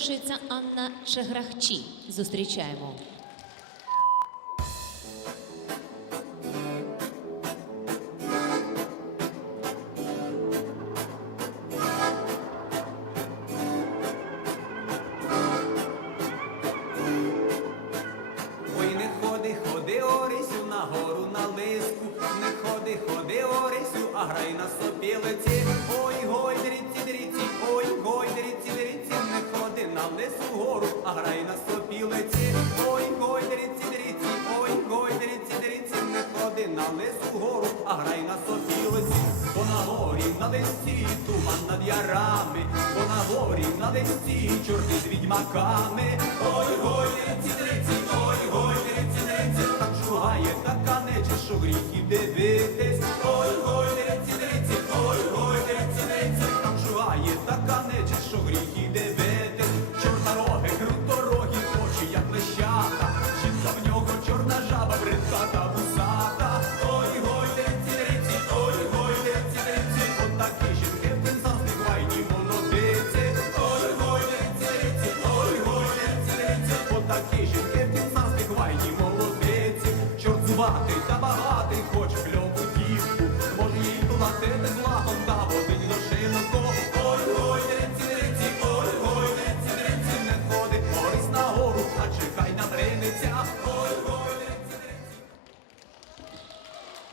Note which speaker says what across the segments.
Speaker 1: запрошується Анна Чеграхчі. Зустрічаємо.
Speaker 2: Ходи, Орисю, на гору на лиску, не ходи, ходи, Орисю, а грай на сопілиці. Ой, ходи на лису гору, а грай на сопілиці. Бо на горі на лисі туман над ярами, бо на горі на лисі чорти з відьмаками. Ой, гой, дріці, ой, гой, дріці, дріці, так шугає така нечисть, що гріх і дивитись. Ой, гой, дріці, дріці, ой, гой, дріці, дріці, так шугає така нечисть, що гріх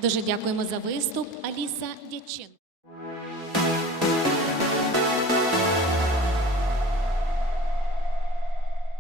Speaker 1: Дуже дякуємо за виступ. Аліса Дяченко.